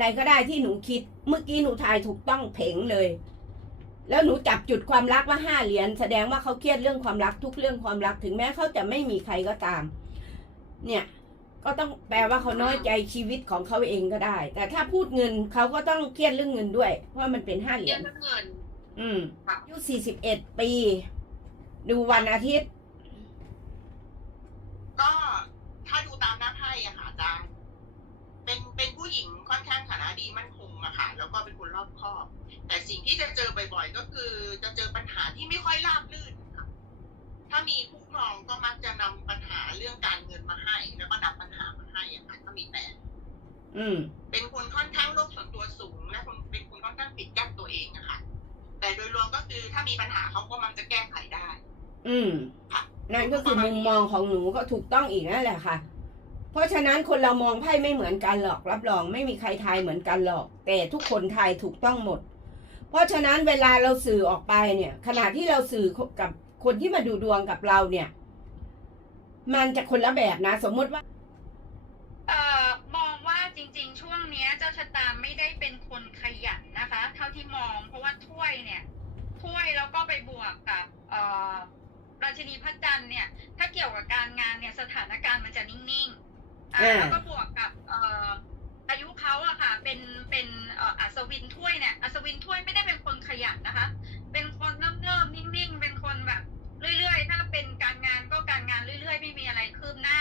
อะไรก็ได้ที่หนูคิด เมื่อกี้หนูทายถูกต้องเผงเลย แล้วหนูจับจุดความรักว่าห้าเหรียญแสดงว่าเขาเครียดเรื่องความรักทุกเรื่องความรักถึงแม้เขาจะไม่มีใครก็ตาม เนี่ยก็ต้องแปลว่าเขาน้อยใจชีวิตของเขาเองก็ได้ แต่ถ้าพูดเงินเขาก็ต้องเครียดเรื่องเงินด้วยเพราะมันเป็นห้าเหรีเรียยญนเรื่องเงิน อืมค่ะอายุสี่สิบเอ็ดปี ดูวันอาทิตย์ ก็ถ้าดูตามหน้าไพ่อะค่ะอาจารย์เป็นเป็นผู้หญิง ค่อนข้างฐานะดีมั่นคงอะค่ะ แล้วก็เป็นคนรอบคอบ แต่สิ่งที่จะเจอบ่อยๆ ก็คือจะเจอปัญหาที่ไม่ค่อยราบรื่นค่ะ ถ้ามีคู่ครองก็มักจะนำปัญหาเรื่องการเงินมาให้ แล้วก็นำปัญหามาให้อะค่ะถ้ามีแฟนอืมเป็นคนค่อนข้างโลกส่วนตัวสูงและคนเป็นคนค่อนข้างปิดกั้นตัวเองอะค่ะ แต่โดยรวมก็คือถ้ามีปัญหาเขาก็มักจะแก้ไขได้ อืมค่ะนั่นก็คือมุมมองของหนูก็ถูกต้องอีกนั่นแหละค่ะ เพราะฉะนั้นคนเรามองไพ่ไม่เหมือนกันหรอกรับรองไม่มีใครทายเหมือนกันหรอก แต่ทุกคนทายถูกต้องหมด เพราะฉะนั้นเวลาเราสื่อออกไปเนี่ยขณะที่เราสื่อกับคนที่มาดูดวงกับเราเนี่ย มันจะคนละแบบนะ สมมติว่าเอ่อมองว่าจริง ๆ ช่วงเนี้ยเจ้าชะตาไม่ได้เป็นคนขยันนะคะ เท่าที่มองเพราะว่าถ้วยเนี่ยถ้วยแล้วก็ไปบวกกับเอ่อราชินีพระจันทร์เนี่ย ถ้าเกี่ยวกับการงานเนี่ยสถานการณ์มันจะนิ่งๆ อ่าอ่าแล้วก็บวกกับเอ่ออายุเขาอะค่ะ เป็นเป็นเอ่ออัศวินถ้วยเนี่ยอัศวินถ้วยไม่ได้เป็นคนขยันนะคะ เป็นคนเนิ่มๆนิ่งๆ เป็นคนแบบ เรื่อยๆ ถ้าเป็นการงานก็การงานเรื่อยๆ ไม่มีอะไรคืบหน้า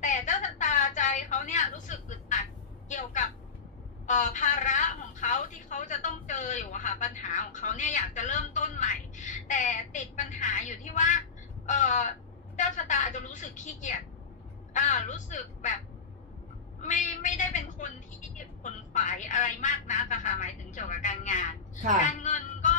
แต่เจ้าชะตาใจเขาเนี่ยรู้สึกอึดอัดเกี่ยวกับเอ่อภาระของเขาที่เขาจะต้องเจออยู่อะค่ะ ปัญหาของเขาเนี่ยอยากจะเริ่มต้นใหม่ แต่ติดปัญหาอยู่ที่ว่า เอ่อเจ้าชะตาอาจจะรู้สึกขี้เกียจ อ่ารู้สึกแบบ ไม่ไม่ได้เป็นคนที่ขนขวายอะไรมากนักอะค่ะหมายถึงเกี่ยวกับการงานค่ะการเงินก็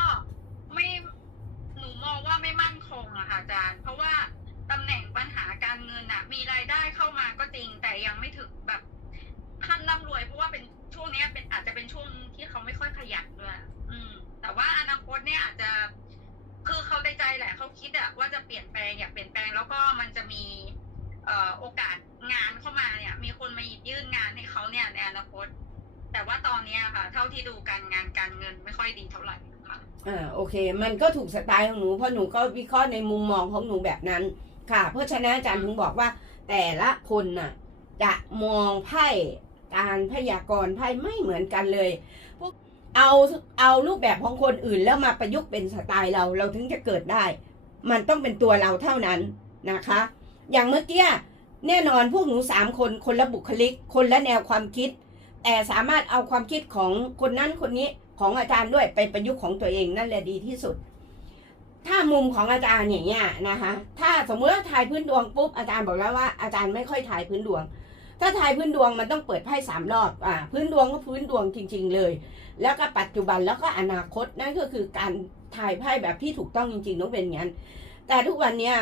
มันก็ถูกสไตล์ของหนูเพราะหนูก็วิเคราะห์ในมุมมองของหนูแบบนั้น ค่ะ เพราะฉะนั้นอาจารย์ถึงบอกว่า แต่ละคนน่ะ จะมองไพ่การพยากรณ์ไพ่ไม่เหมือนกันเลยพวกเอาเอารูปแบบของคนอื่นแล้วมาประยุกต์เป็นสไตล์เราเราถึงจะเกิดได้ มันต้องเป็นตัวเราเท่านั้นนะคะ อย่างเมื่อกี้แน่นอนพวกหนูสามคนคนละบุคลิก คนละแนวความคิด แต่สามารถเอาความคิดของคนนั้นคนนี้ ของอาจารย์ด้วยไปประยุกต์ของตัวเองนั่นแหละดีที่สุด ถ้ามุมของอาจารย์อย่างเงี้ยนะคะ ถ้าสมมติว่าทายพื้นดวงปุ๊บอาจารย์บอกแล้วว่าอาจารย์ไม่ค่อยทายพื้นดวง ถ้าทายพื้นดวงมันต้องเปิดไพ่สามรอบอ่าพื้นดวงก็พื้นดวงจริง ๆ เลย แล้วก็ปัจจุบันแล้วก็อนาคตนั่นก็คือการทายไพ่แบบที่ถูกต้องจริงๆต้องเป็นอย่างนั้นแต่ทุกวันเนี้ย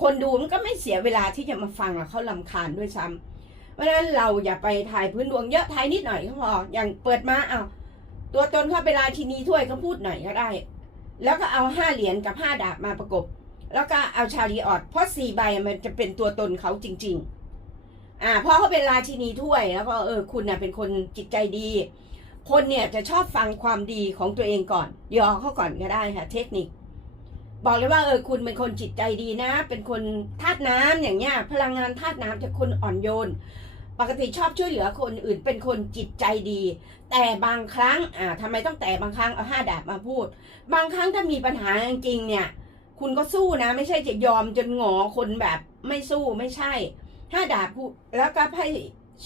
คนดูมันก็ไม่เสียเวลาที่จะมาฟังแล้วเขาลำคาญด้วยซ้ำเพราะฉะนั้นเราอย่าไปทายพื้นดวงเยอะทายนิดหน่อยก็พออย่างเปิดมาเอา ตัวตนเข้าไปลาชินีถ้วยก็พูดหน่อยก็ได้ แล้วก็เอาห้าเหรียญกับห้าดาบมาประกบ แล้วก็เอาชาลีออดเพราะสี่ใบมันจะเป็นตัวตนเขาจริง ๆ อ่าเพราะเขาเป็นราชินีถ้วยแล้วก็เออคุณน่ะเป็นคนจิตใจดี คนเนี่ยจะชอบฟังความดีของตัวเองก่อนยอเขาก่อนก็ได้ค่ะเทคนิค บอกเลยว่าเออคุณเป็นคนจิตใจดีนะ เป็นคนธาตุน้ำอย่างเงี้ยพลังงานธาตุน้ำจะคนอ่อนโยนปกติชอบช่วยเหลือคนอื่นเป็นคนจิตใจดี แต่บางครั้ง อ่าทำไมต้องแต่บางครั้งเอาห้าดาบมาพูด บางครั้งถ้ามีปัญหาจริงๆเนี่ย คุณก็สู้นะ ไม่ใช่จะยอมจนหงอคนแบบไม่สู้ไม่ใช่ห้าดาบพูดแล้วก็ให้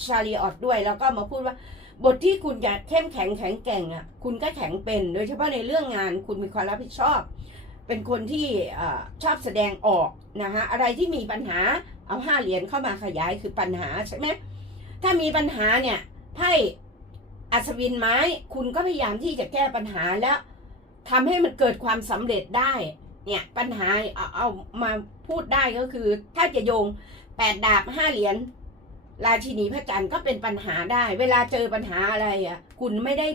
ชาลีออดด้วยแล้วก็มาพูดว่า บทที่คุณจะเข้มแข็งแข็งแกร่งอะ คุณก็แข็งเป็น โดยเฉพาะในเรื่องงานคุณมีความรับผิดชอบ เป็นคนที่อชอบแสดงออกนะฮะอะไรที่มีปัญหาเอาห้าเหรียญเข้ามาขยายคือปัญหาใช่ไหมถ้ามีปัญหาเนี่ยไพ่ อัศวินไม้คุณก็พยายามที่จะแก้ปัญหาแล้วทำให้มันเกิดความสำเร็จได้ เนี่ยปัญหาเอาเอามาพูดได้ก็คือ ถ้าจะโยงแปดดาบห้าเหรียญราชินีพระจันทร์ก็เป็นปัญหาได้ เวลาเจอปัญหาอะไรอะ คุณไม่ได้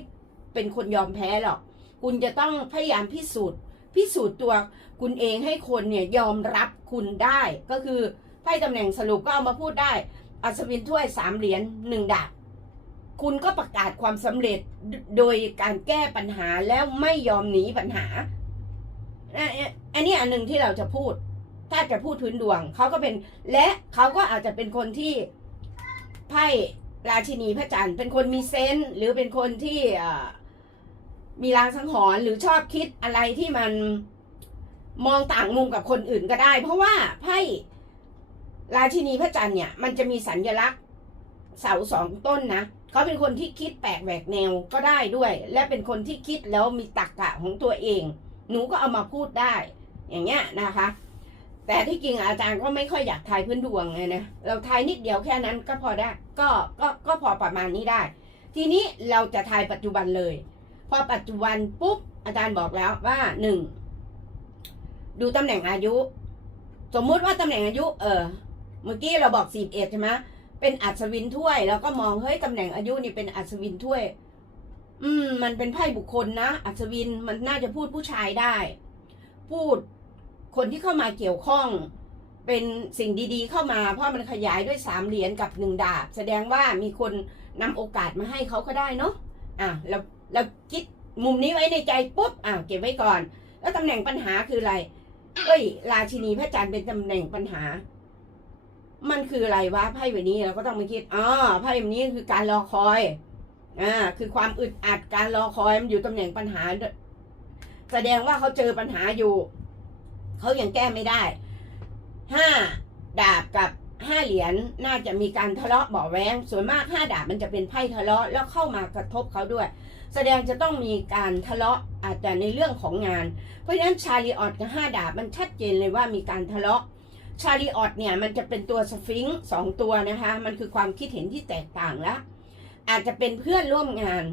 เป็นคนยอมแพ้หรอก คุณจะต้องพยายามพิสูจน์ พิสูจน์ตัวคุณเองให้คนเนี่ยยอมรับคุณได้ ก็คือไพ่ตำแหน่งสรุปก็เอามาพูดได้ อัศวินถ้วยสามเหรียญหนึ่งดาบ คุณก็ประกาศความสำเร็จโดยการแก้ปัญหาแล้วไม่ยอมหนีปัญหา อันนี้อันหนึ่งที่เราจะพูด ถ้าจะพูดพื้นดวง เขาก็เป็น และเขาก็อาจจะเป็นคนที่ไพ่ราชินีพระจันทร์เป็นคนมีเซนส์หรือเป็นคนที่มีรางสังหรณ์หรือชอบคิดอะไรที่มันมองต่างมุมกับคนอื่นก็ได้ เพราะว่าไพ่ราชินีพระจันทร์เนี่ย มันจะมีสัญลักษณ์เสาสองต้นนะ เขาเป็นคนที่คิดแปลกแหวกแนวก็ได้ด้วย และเป็นคนที่คิดแล้วมีตรรกะของตัวเอง หนูก็เอามาพูดได้ อย่างเงี้ยนะคะ แต่ที่จริงอาจารย์ก็ไม่ค่อยอยากทายพื้นดวงไงนะเราทายนิดเดียวแค่นั้นก็พอได้ก็ก็ก็พอประมาณนี้ได้ ทีนี้เราจะทายปัจจุบันเลย พอปัจจุบันปุ๊บอาจารย์บอกแล้วว่าหนึ่งดูตำแหน่งอายุ สมมุติว่าตำแหน่งอายุ เออเมื่อกี้เราบอกสี่เอ็ดใช่ไหม เป็นอัศวินถ้วย แล้วก็มองเฮ้ยตำแหน่งอายุนี่เป็นอัศวินถ้วย อืม มันเป็นไพ่บุคคลนะอัศวินมันน่าจะพูดผู้ชายได้ พูดคนที่เข้ามาเกี่ยวข้อง เป็นสิ่งดีๆเข้ามา เพราะมันขยายด้วยสามเหรียญกับหนึ่งดาบ แสดงว่ามีคนนำโอกาสมาให้เขาก็ได้เนาะอะเราเราคิดมุมนี้ไว้ในใจปุ๊บอะเก็บไว้ก่อน แล้วตำแหน่งปัญหาคืออะไรเอ้ย ราชินีพระจันทร์เป็นตำแหน่งปัญหา มันคืออะไรวะไพ่ใบนี้เราก็ต้องมาคิดอ๋อไพ่ใบนี้คือการรอคอยอ่าคือความอึดอัดการรอคอยมันอยู่ตำแหน่งปัญหา แสดงว่าเขาเจอปัญหาอยู่เขายังแก้ไม่ได้ห้าดาบกับห้าเหรียญน่าจะมีการทะเลาะเบาะแว้งส่วนมากห้าดาบมันจะเป็นไพ่ทะเลาะแล้วเข้ามากระทบเขาด้วย แสดงจะต้องมีการทะเลาะอาจจะในเรื่องของงาน เพราะฉะนั้นชาลีออตกับห้าดาบมันชัดเจนเลยว่ามีการทะเลาะ ชาลีออตเนี่ยมันจะเป็นตัวสฟิงค์สองตัวนะคะ มันคือความคิดเห็นที่แตกต่างแล้วอาจจะเป็นเพื่อนร่วมงาน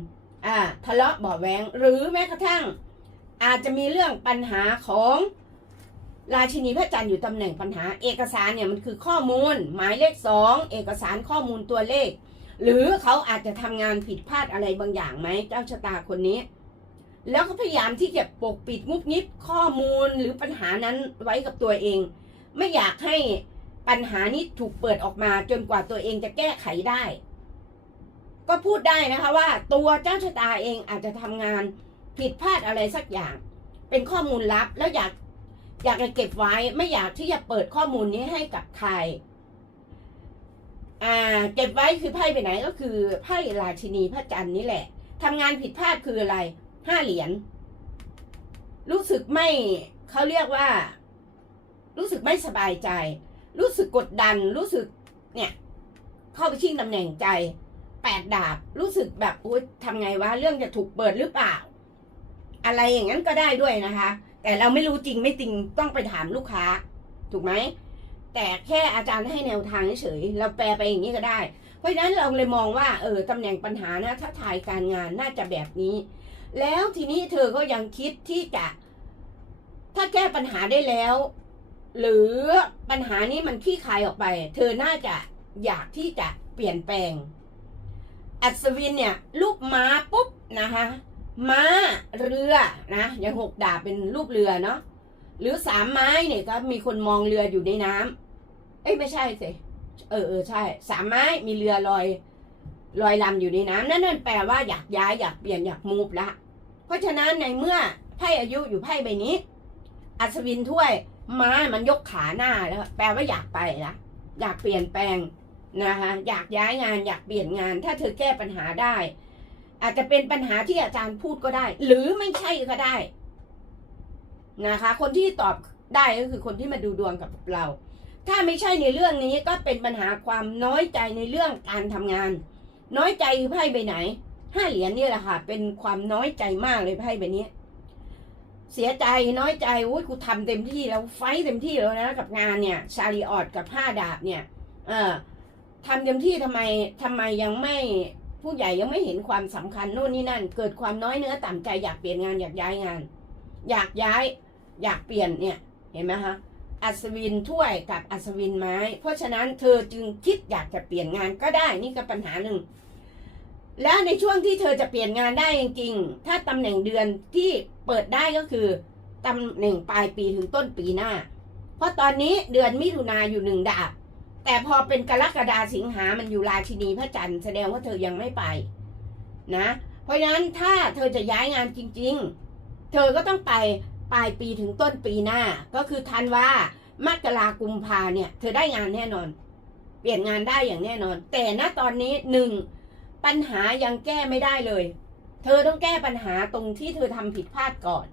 อ่าทะเลาะเบาะแวงหรือแม้กระทั่ง อาจจะมีเรื่องปัญหาของราชินีพระจันทร์อยู่ตำแหน่งปัญหา เอกสารเนี่ยมันคือข้อมูล หมายเลขสองเอกสารข้อมูลตัวเลข หรือเขาอาจจะทำงานผิดพลาดอะไรบางอย่างไหมเจ้าชะตาคนนี้ แล้วก็พยายามที่จะปกปิดงุบงิบข้อมูลหรือปัญหานั้นไว้กับตัวเอง ไม่อยากให้ปัญหานี้ถูกเปิดออกมาจนกว่าตัวเองจะแก้ไขได้ ก็พูดได้นะคะว่า ตัวเจ้าชะตาเองอาจจะทำงานผิดพลาดอะไรสักอย่าง เป็นข้อมูลลับแล้วอยากอยากจะเก็บไว้ไม่อยากที่จะเปิดข้อมูลนี้ให้กับใคร อ่า เก็บไว้คือไพ่ไปไหนก็คือไพ่ราชินีพระจันทร์นี่แหละทำงานผิดพลาดคืออะไรห้าเหรียญรู้สึกไม่เขาเรียกว่า รู้สึกไม่สบายใจ รู้สึกกดดัน รู้สึกเนี่ย เข้าไปชิงตำแหน่งใจแปดดาบ รู้สึกแบบอุ้ยทำไงวะเรื่องจะถูกเปิดหรือเปล่า อะไรอย่างนั้นก็ได้ด้วยนะคะ แต่เราไม่รู้จริงไม่จริงต้องไปถามลูกค้า ถูกไหมแต่แค่อาจารย์ให้แนวทางเฉยเราแปลไปอย่างนี้ก็ได้ เพราะฉะนั้นเราเลยมองว่าเออตำแหน่งปัญหานะถ้าถ่ายการงานน่าจะแบบนี้ แล้วทีนี้เธอก็ยังคิดที่จะ ถ้าแก้ปัญหาได้แล้ว หรือปัญหานี้มันขี้คายออกไป เธอน่าจะอยากที่จะเปลี่ยนแปลง อัศวินเนี่ยลูกม้าปุ๊บนะคะม้าเรือนะอย่างหกดาบเป็นรูปเรือเนาะหรือสามไม้เนี่ยก็มีคนมองเรืออยู่ในน้ำเอ้ยไม่ใช่สิเออเออใช่สามไม้มีเรือลอยลอยลำอยู่ในน้ำนั่นนั่นแปลว่าอยากย้ายอยากเปลี่ยนอยากมูฟละเพราะฉะนั้นในเมื่อไพ่อายุอยู่ไพ่ใบนี้ อัศวินถ้วย ม้ามันยกขาหน้าแล้วแปลว่าอยากไปละอยากเปลี่ยนแปลงนะคะอยากย้ายงานอยากเปลี่ยนงาน ถ้าเธอแก้ปัญหาได้ อาจจะเป็นปัญหาที่อาจารย์พูดก็ได้ หรือไม่ใช่ก็ได้นะคะ คนที่ตอบได้ก็คือคนที่มาดูดวงกับเรา ถ้าไม่ใช่ในเรื่องนี้ก็เป็นปัญหาความน้อยใจในเรื่องการทำงาน น้อยใจคือไพ่ใบไหนห้าเหรียญนี่แหละค่ะ เป็นความน้อยใจมากเลยไพ่ใบนี้ เสียใจน้อยใจอุ้ยกูทำเต็มที่แล้วไฟเต็มที่แล้วนะกับงานเนี่ย ชาลีออดกับห้าดาบเนี่ย เออทำเต็มที่ทำไมทำไมยังไม่ผู้ใหญ่ยังไม่เห็นความสำคัญโน่นนี่นั่น เกิดความน้อยเนื้อต่ำใจอยากเปลี่ยนงานอยากย้ายงาน อยากย้าย อยากเปลี่ยนเนี่ย เห็นไหมคะอัศวินถ้วยกับอัศวินไม้ เพราะฉะนั้นเธอจึงคิดอยากจะเปลี่ยนงานก็ได้นี่ก็ปัญหาหนึ่ง แล้วในช่วงที่เธอจะเปลี่ยนงานได้จริงๆ ถ้าตำแหน่งเดือนที่เปิดได้ก็คือตำแหน่งปลายปีถึงต้นปีหน้า เพราะตอนนี้เดือนมิถุนาอยู่หนึ่งดาบ แต่พอเป็นกรกฎาสิงหามันอยู่ราชินีพระจันทร์แสดงว่าเธอยังไม่ไปนะ เพราะฉะนั้นถ้าเธอจะย้ายงานจริง ๆ เธอก็ต้องไปปลายปีถึงต้นปีหน้า ก็คือธันว่ามกรากุมภาเนี่ย เธอได้งานแน่นอน เปลี่ยนงานได้อย่างแน่นอน แต่ณตอนนี้หนึ่ง ปัญหายังแก้ไม่ได้เลย เธอต้องแก้ปัญหาตรงที่เธอทำผิดพลาดก่อน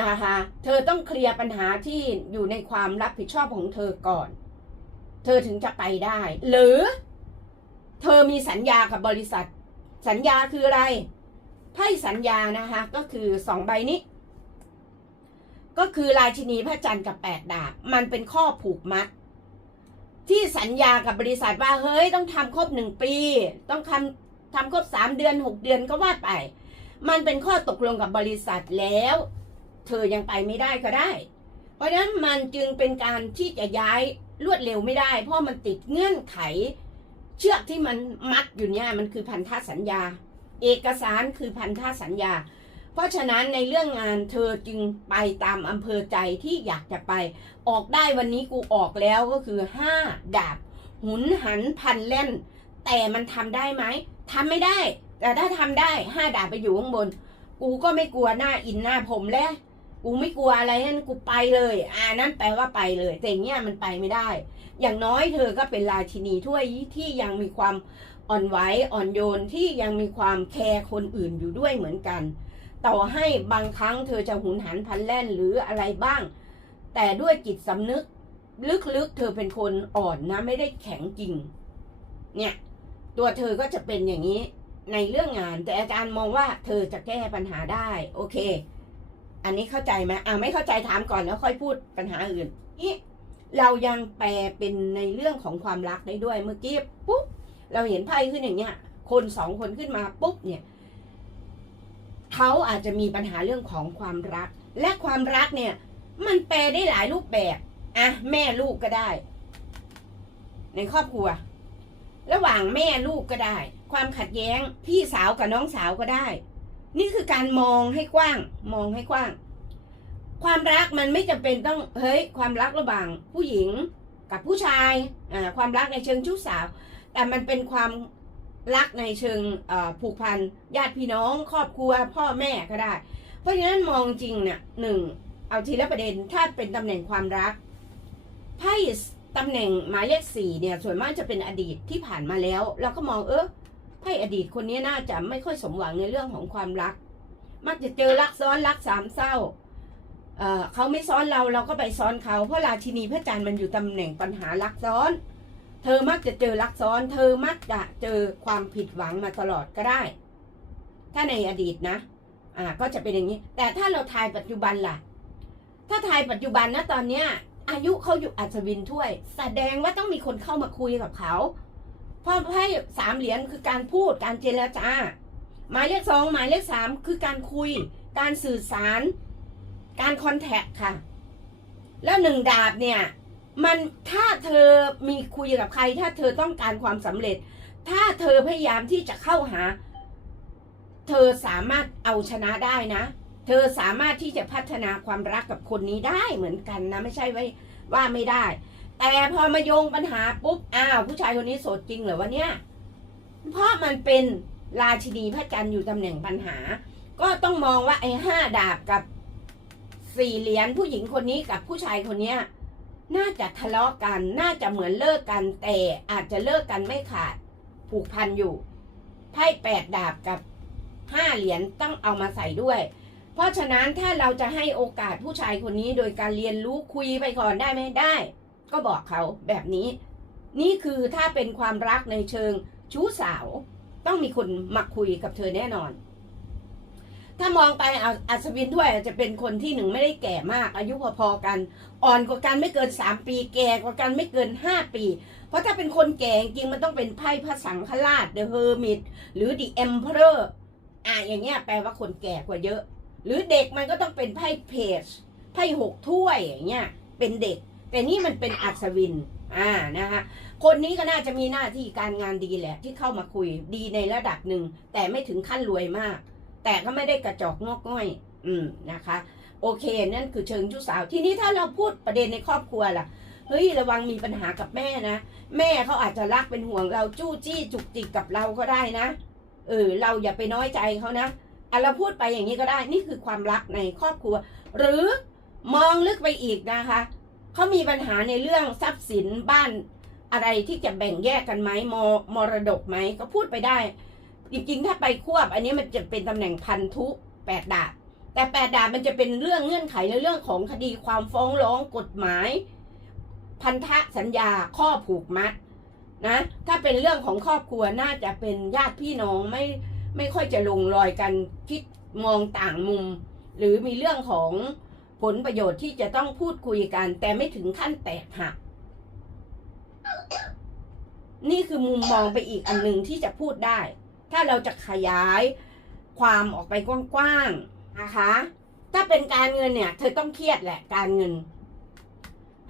นะคะ เธอต้องเคลียร์ปัญหาที่อยู่ในความรับผิดชอบของเธอก่อน เธอถึงจะไปได้ หรือ เธอมีสัญญากับบริษัท สัญญาคืออะไรไพ่สัญญานะคะ ก็คือสองใบนี้ ก็คือราชินีพระจันทร์กับแปดดาบ มันเป็นข้อผูกมัด ที่สัญญากับบริษัทว่าเฮ้ยต้องทำครบหนึ่งปี ต้องทำทำครบสามเดือนหกเดือนก็ว่าไป มันเป็นข้อตกลงกับบริษัทแล้ว เธอยังไปไม่ได้ก็ได้ เพราะฉะนั้นมันจึงเป็นการที่จะย้ายรวดเร็วไม่ได้ เพราะมันติดเงื่อนไข เชือกที่มันมัดอยู่เนี่ยมันคือพันธสัญญา เอกสารคือพันธสัญญา เพราะฉะนั้นในเรื่องงานเธอจึงไปตามอำเภอใจที่อยากจะไป ออกได้วันนี้กูออกแล้วก็คือห้าดาบ หุนหันพันเล่น แต่มันทำได้ไหมทำไม่ได้ แต่ถ้าทำได้ห้าดาบไปอยู่ข้างบน กูก็ไม่กลัวหน้าอินหน้าผมแล้วกูไม่กลัวอะไรนั่นกูไปเลย อ่านั่นแปลว่าไปเลย แต่เนี้ยมันไปไม่ได้ อย่างน้อยเธอก็เป็นราชินีถ้วยที่ยังมีความอ่อนไหวอ่อนโยนที่ยังมีความแคร์คนอื่นอยู่ด้วยเหมือนกัน ต่อให้บางครั้งเธอจะหุนหันพันแล่นหรืออะไรบ้าง แต่ด้วยจิตสำนึก ลึกๆ เธอเป็นคนอ่อนนะ ไม่ได้แข็งจริง เนี่ย ตัวเธอก็จะเป็นอย่างนี้ในเรื่องงาน แต่อาจารย์มองว่าเธอจะแก้ปัญหาได้ โอเค อันนี้เข้าใจไหมอ่าไม่เข้าใจถามก่อนแล้วค่อยพูดปัญหาอื่นนี่เรายังแปลเป็นในเรื่องของความรักได้ด้วยเมื่อกี้ปุ๊บเราเห็นไพ่ขึ้นอย่างเงี้ย คนสองคนขึ้นมาปุ๊บเนี่ย เขาอาจจะมีปัญหาเรื่องของความรัก และความรักเนี่ย มันแปลได้หลายรูปแบบอะแม่ลูกก็ได้ ในครอบครัว ระหว่างแม่ลูกก็ได้ ความขัดแย้งพี่สาวกับน้องสาวก็ได้ นี่คือการมองให้กว้าง มองให้กว้าง ความรักมันไม่จำเป็นต้องเฮ้ย ความรักระหว่างผู้หญิงกับผู้ชายอ่าความรักในเชิงชู้สาว แต่มันเป็นความ รักในเชิงผูกพันญาติพี่น้องครอบครัวพ่อแม่ก็ได้ เพราะฉะนั้นมองจริงเนี่ยหนึ่งเอาทีละประเด็นถ้าเป็นตำแหน่งความรักไพ่ตำแหน่งหมายเลขสี่เนี่ยส่วนมากจะเป็นอดีตที่ผ่านมาแล้ว เราก็มองเออไพ่อดีตคนนี้น่าจะไม่ค่อยสมหวังในเรื่องของความรัก มักจะเจอรักซ้อนรักสามเศร้าเเขาไม่ซ้อนเราเราก็ไปซ้อนเขาเพราะราชินีพระจันทร์มันอยู่ตำแหน่งปัญหารักซ้อน เธอมักจะเจอรักซ้อน เธอมักจะเจอความผิดหวังมาตลอดก็ได้ ถ้าในอดีตนะ อ่า ก็จะเป็นอย่างนี้ แต่ถ้าเราทายปัจจุบันล่ะ ถ้าทายปัจจุบันนะตอนเนี้ย อายุเขาอยู่อัศวินถ้วย แสดงว่าต้องมีคนเข้ามาคุยกับเขาเพราะให้สามเหรียญคือการพูดการเจรจาหมายเลขสองหมายเลขสามคือการคุย การสื่อสาร การคอนแทคค่ะ แล้วหนึ่งดาบเนี่ย มันถ้าเธอมีคุยกับใคร ถ้าเธอต้องการความสำเร็จ ถ้าเธอพยายามที่จะเข้าหา เธอสามารถเอาชนะได้นะ เธอสามารถที่จะพัฒนาความรักกับคนนี้ได้เหมือนกันนะ ไม่ใช่ว่าว่าไม่ได้ แต่พอมาโยงปัญหาปุ๊บอ้าวผู้ชายคนนี้โสดจริงเหรอวะเนี่ยเพราะมันเป็นราชินีพระจันทร์อยู่ตำแหน่งปัญหา ก็ต้องมองว่าไอ้ห้าดาบกับสี่เหรียญผู้หญิงคนนี้กับผู้ชายคนเนี้ย น่าจะทะเลาะกัน น่าจะเหมือนเลิกกัน แต่อาจจะเลิกกันไม่ขาด ผูกพันอยู่ ไพ่แปดดาบกับห้าเหรียญต้องเอามาใส่ด้วย เพราะฉะนั้นถ้าเราจะให้โอกาสผู้ชายคนนี้โดยการเรียนรู้คุยไปก่อนได้ไหมได้ ก็บอกเขาแบบนี้ นี่คือถ้าเป็นความรักในเชิงชู้สาว ต้องมีคนมาคุยกับเธอแน่นอน ถ้ามองไปเอาอัศวินถ้วยจะเป็นคนที่หนึ่งไม่ได้แก่มาก อายุพอๆกัน อ่อนกว่ากันไม่เกินสามปีแก่กว่ากันไม่เกินห้าปี เพราะถ้าเป็นคนแก่จริงมันต้องเป็นไพ่พระสังฆราช The Hermit หรือ The Emperor อะอย่างเงี้ยแปลว่าคนแก่กว่าเยอะ หรือเด็กมันก็ต้องเป็นไพ่เพจไพ่หกถ้วยอย่างเงี้ยเป็นเด็ก แต่นี่มันเป็นอัศวินอ่านะคะคนนี้ก็น่าจะมีหน้าที่การงานดีแหละ ที่เข้ามาคุยดีในระดับหนึ่งแต่ไม่ถึงขั้นรวยมาก แต่ก็ไม่ได้กระจอกงอกง่อย อืมนะคะ โอเค นั่นคือเชิงชู้สาว ทีนี้ถ้าเราพูดประเด็นในครอบครัวล่ะ เฮ้ย ระวังมีปัญหากับแม่นะ แม่เขาอาจจะรักเป็นห่วงเราจู้จี้จุกจิกกับเราก็ได้นะ เออ เราอย่าไปน้อยใจเขานะอะเราพูดไปอย่างนี้ก็ได้ นี่คือความรักในครอบครัว หรือมองลึกไปอีกนะคะเขามีปัญหาในเรื่องทรัพย์สินบ้านอะไรที่จะแบ่งแยกกันไหมมมรดกไหมก็พูดไปได้ จริงๆ ถ้าไปควบ อันนี้มันจะเป็นตำแหน่งพันธุแปดดาบ แต่แปดดาบมันจะเป็นเรื่องเงื่อนไขในเรื่องของคดีความฟ้องร้องกฎหมาย พันธะสัญญาข้อผูกมัดนะถ้าเป็นเรื่องของครอบครัวน่าจะเป็นญาติพี่น้องไม่ไม่ค่อยจะลงรอยกันคิดมองต่างมุม หรือมีเรื่องของผลประโยชน์ที่จะต้องพูดคุยกัน แต่ไม่ถึงขั้นแตกหักนี่คือมุมมองไปอีกอันหนึ่งที่จะพูดได้ ถ้าเราจะขยายความออกไปกว้างๆนะคะ ถ้าเป็นการเงินเนี่ย เธอต้องเครียดแหละการเงิน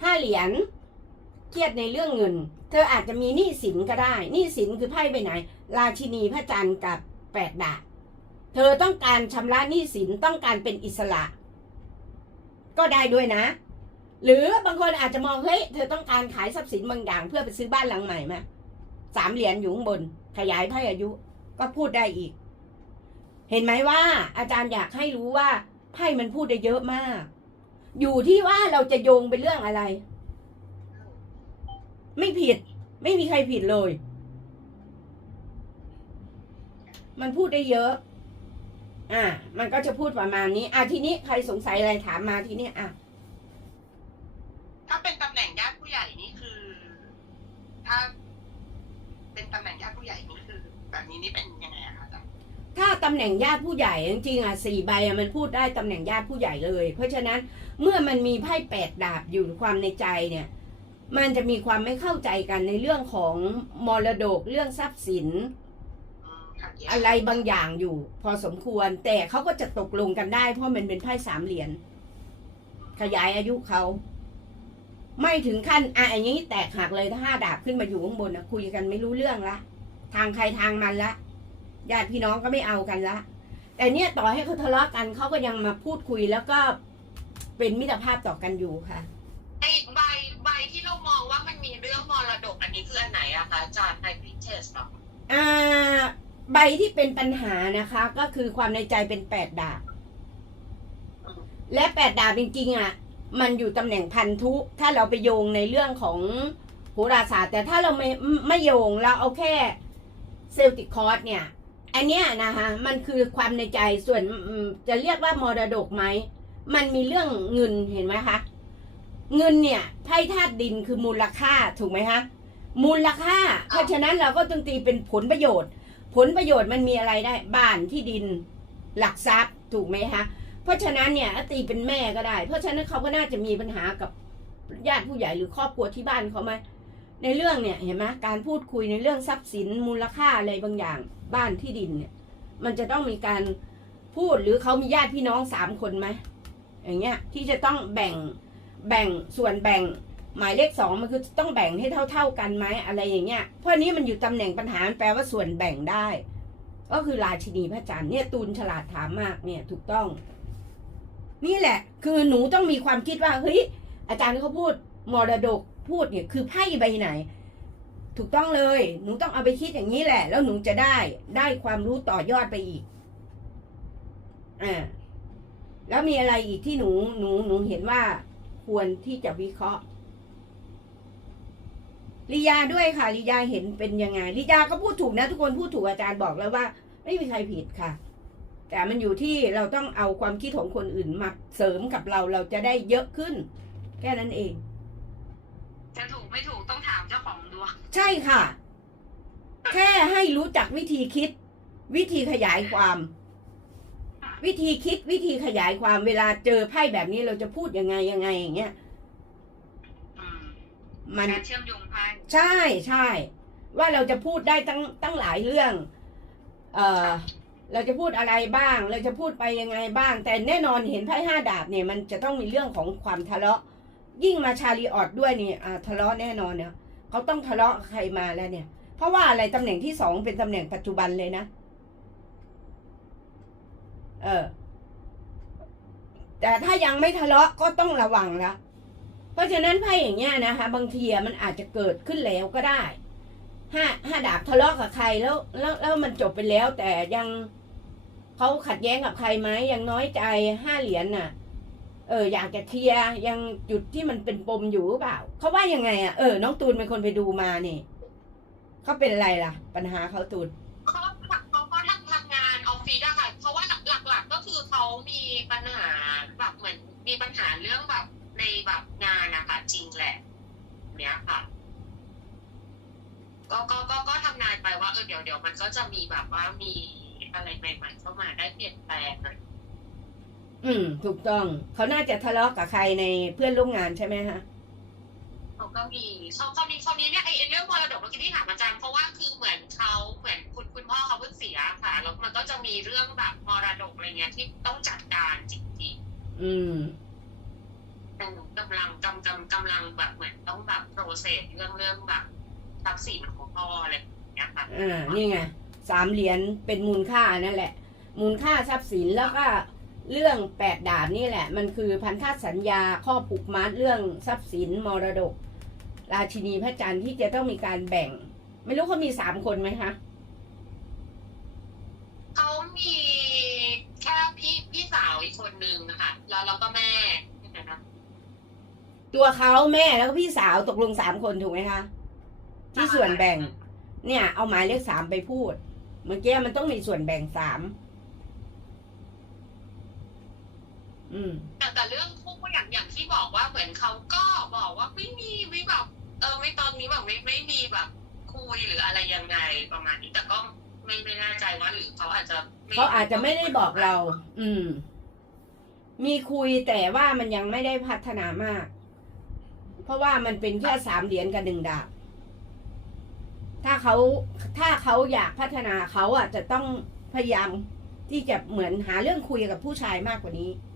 ห้าเหรียญเครียดในเรื่องเงิน เธออาจจะมีหนี้สินก็ได้หนี้สินคือไพ่ไปไหน ราชินีพระจันทร์กับแปดดาบเธอต้องการชำระหนี้สินต้องการเป็นอิสระ ก็ได้ด้วยนะ หรือบางคนอาจจะมองเฮ้ยเธอต้องการขายทรัพย์สินบางอย่างเพื่อไปซื้อบ้านหลังใหม่มสามเหรียญอยู่ข้างบน ขยายไพ่อายุ ก็พูดได้อีก เห็นไหมว่า อาจารย์อยากให้รู้ว่าไพ่มันพูดได้เยอะมาก อยู่ที่ว่าเราจะโยงไปเรื่องอะไร ไม่ผิด ไม่มีใครผิดเลย มันพูดได้เยอะ อ่ามันก็จะพูดประมาณนี้ อะทีนี้ใครสงสัยอะไรถามมาทีนี้อะ ถ้าเป็นตำแหน่งญาติผู้ใหญ่นี่คือ ถ้า เป็นตำแหน่งญาติผู้ใหญ่นี่คือ แบบนี้นี่เป็นยังไงอะคะอาจารย์ ถ้าตำแหน่งญาติผู้ใหญ่จริงๆอะสี่ใบอะมันพูดได้ตำแหน่งญาติผู้ใหญ่เลย เพราะฉะนั้นเมื่อมันมีไพ่แปดดาบอยู่ความในใจเนี่ย มันจะมีความไม่เข้าใจกันในเรื่องของมรดกเรื่องทรัพย์สินอืมขัดแย้งอะไรบางอย่างอยู่ พอสมควร แต่เขาก็จะตกลงกันได้ เพราะมันเป็นไพ่สามเหรียญขยายอายุเขาไม่ถึงขั้นอะอย่างนี้แตกหักเลยถ้าห้าดาบขึ้นมาอยู่ข้างบนนะคุยกันไม่รู้เรื่องละ ทางใครทางมันละ ญาติพี่น้องก็ไม่เอากันละ แต่เนี่ยต่อให้เขาทะเลาะกันเขาก็ยังมาพูดคุยแล้วก็เป็นมิตรภาพต่อกันอยู่ค่ะไอใบใบที่เรามองว่ามันมีเรื่องมรดกอันนี้คืออันไหนอะคะอาจารย์ในพิเทสหรออ่าใบที่เป็นปัญหานะคะ ก็คือความในใจเป็นแปดดาบ และแปดดาบจริงๆอะ มันอยู่ตำแหน่งพันธุ ถ้าเราไปโยงในเรื่องของโหราศาสตร์ แต่ถ้าเราไม่ไม่โยงเราเอาแค่เซลติคอร์สเนี่ย อันเนี้ยนะคะมันคือความในใจส่วนจะเรียกว่ามรดกไหมมันมีเรื่องเงินเห็นไหมคะเงินเนี่ยไพ่ธาตุดินคือมูลค่าถูกไหมคะมูลค่า เพราะฉะนั้นเราก็ต้องตีเป็นผลประโยชน์ ผลประโยชน์มันมีอะไรได้ บ้านที่ดินหลักทรัพย์ถูกไหมคะเพราะฉะนั้นเนี่ยตีเป็นแม่ก็ได้ เพราะฉะนั้นเขาก็น่าจะมีปัญหากับญาติผู้ใหญ่หรือครอบครัวที่บ้านเขาไหม ในเรื่องเนี่ยเห็นไหมการพูดคุยในเรื่องทรัพย์สินมูลค่าอะไรบางอย่างบ้านที่ดินเนี่ย มันจะต้องมีการพูดหรือเขามีญาติพี่น้องสามคนไหมอย่างเงี้ยที่จะต้องแบ่งแบ่งส่วนแบ่งหมายเลขสองมันคือต้องแบ่งให้เท่าเท่าๆกันไหมอะไรอย่างเงี้ยเพราะนี้มันอยู่ตำแหน่งปัญหาแปลว่าส่วนแบ่งได้ ก็คือราชินีพระจันทร์เนี่ยตูนฉลาดถามมากเนี่ยถูกต้อง นี่แหละ คือหนูต้องมีความคิดว่าเฮ้ยอาจารย์เขาพูด มรดกพูดเนี่ยคือไพ่ใบไหน ถูกต้องเลย หนูต้องเอาไปคิดอย่างนี้แหละ แล้วหนูจะได้ได้ความรู้ต่อยอดไปอีกอ่าแล้วมีอะไรอีกที่หนูหนูหนูเห็นว่าควรที่จะวิเคราะห์ลิยาด้วยค่ะลิยาเห็นเป็นยังไงลิยาก็พูดถูกนะ ทุกคนพูดถูกอาจารย์บอกแล้วว่า ไม่มีใครผิดค่ะ แต่มันอยู่ที่เราต้องเอาความคิดของคนอื่นมาเสริมกับเราเราจะได้เยอะขึ้น แค่นั้นเอง จะถูกไม่ถูกต้องถามเจ้าของดวงใช่ค่ะ แค่ให้รู้จักวิธีคิด วิธีขยายความ วิธีคิดวิธีขยายความเวลาเจอไพ่แบบนี้เราจะพูดยังไงยังไงอย่างเงี้ยอืมมันการเชื่อมโยงไพ่ใช่ใช่ว่าเราจะพูดได้ตั้งตั้งหลายเรื่อง เออเราจะพูดอะไรบ้าง เราจะพูดไปยังไงบ้าง แต่แน่นอนเห็นไพ่ห้าดาบเนี่ย มันจะต้องมีเรื่องของความทะเลาะ ยิ่งมาชาลีออดด้วยนี่อ่าทะเลาะแน่นอนเนี่ยเขาต้องทะเลาะใครมาแล้วเนี่ย เพราะว่าอะไรตำแหน่งที่สองเป็นตำแหน่งปัจจุบันเลยนะ เออ แต่ถ้ายังไม่ทะเลาะก็ต้องระวังละเพราะฉะนั้นไพ่อย่างเงี้ยนะคะ บางทีมันอาจจะเกิดขึ้นแล้วก็ได้ห้าห้าดาบทะเลาะกับใครแล้วแล้วแล้วมันจบไปแล้ว แต่ยังเขาขัดแย้งกับใครไหมยังน้อยใจห้าเหรียญน่ะ เอออยากจะเคลียร์ยังจุดที่มันเป็นปมอยู่หรือเปล่าเขาว่ายังไงอะเออน้องตูนเป็นคนไปดูมานี่เขาเป็นอะไรล่ะ ปัญหาเขาตูนเขาเขาก็ทำทำงานออฟฟิศอะค่ะเพราะว่าหลักๆก็คือเขามีปัญหาแบบเหมือนมีปัญหาเรื่องแบบในแบบงานนะคะจริงแหละเนี้ยค่ะก็ก็ก็ก็ทำนายไปว่าเออเดี๋ยวเดี๋ยวมันก็จะมีแบบว่ามีอะไรใหม่ๆเข้ามาได้เปลี่ยนแปลงหน่อย อืม ถูกต้อง เขาน่าจะทะเลาะกับใครในเพื่อนร่วมงานใช่ไหมฮะเขาก็มีเขาคราวนี้คราวนี้เนี่ยไอ้ไอ้เรื่องมรดกเมื่อกี้ที่ถามอาจารย์เพราะว่าคือเหมือนเขาเหมือนคุณคุณพ่อเขาเพิ่งเสียค่ะแล้วมันก็จะมีเรื่องแบบมรดกอะไรเงี้ยที่ต้องจัดการจริงๆอืมกำลังกำกำกำลังแบบเหมือนต้องแบบโปรเซสเรื่องเรื่องแบบทรัพย์สินของพ่ออะไรอย่างเงี้ยค่ะอ่านี่ไงสามเหรียญเป็นมูลค่านั่นแหละ มูลค่าทรัพย์สินแล้วก็ เรื่องแปดดาบนี่แหละ มันคือพันธสัญญาข้อผูกมัดเรื่องทรัพย์สินมรดก ราชินีพระจันทร์ที่จะต้องมีการแบ่ง ไม่รู้เขามีสามคนไหมคะเขามีแค่พี่พี่สาวอีกคนนึงนะคะแล้วเราก็แม่นะคะตัวเขาแม่แล้วก็พี่สาวตกลงสามคนถูกไหมคะที่ส่วนแบ่ง เนี่ย เอาหมายเลขสามไปพูด เมื่อกี้มันต้องมีส่วนแบ่งสามอืม แต่แต่เรื่องคู่อย่างอย่างที่บอกว่าเหมือนเขาก็บอกว่าไม่มีไม่แบบเออไม่ตอนนี้แบบไม่ไม่มีแบบคุยหรืออะไรยังไงประมาณนี้แต่ก็ไม่ไม่แน่ใจว่าหรือเขาอาจจะไม่เขาอาจจะไม่ได้บอกเรา อืม มีคุยแต่ว่ามันยังไม่ได้พัฒนามาก เพราะว่ามันเป็นแค่สามเหรียญกับหนึ่งดาบถ้าเขาถ้าเขาอยากพัฒนาเขาอะจะต้องพยายามที่จะเหมือนหาเรื่องคุยกับผู้ชายมากกว่านี้อ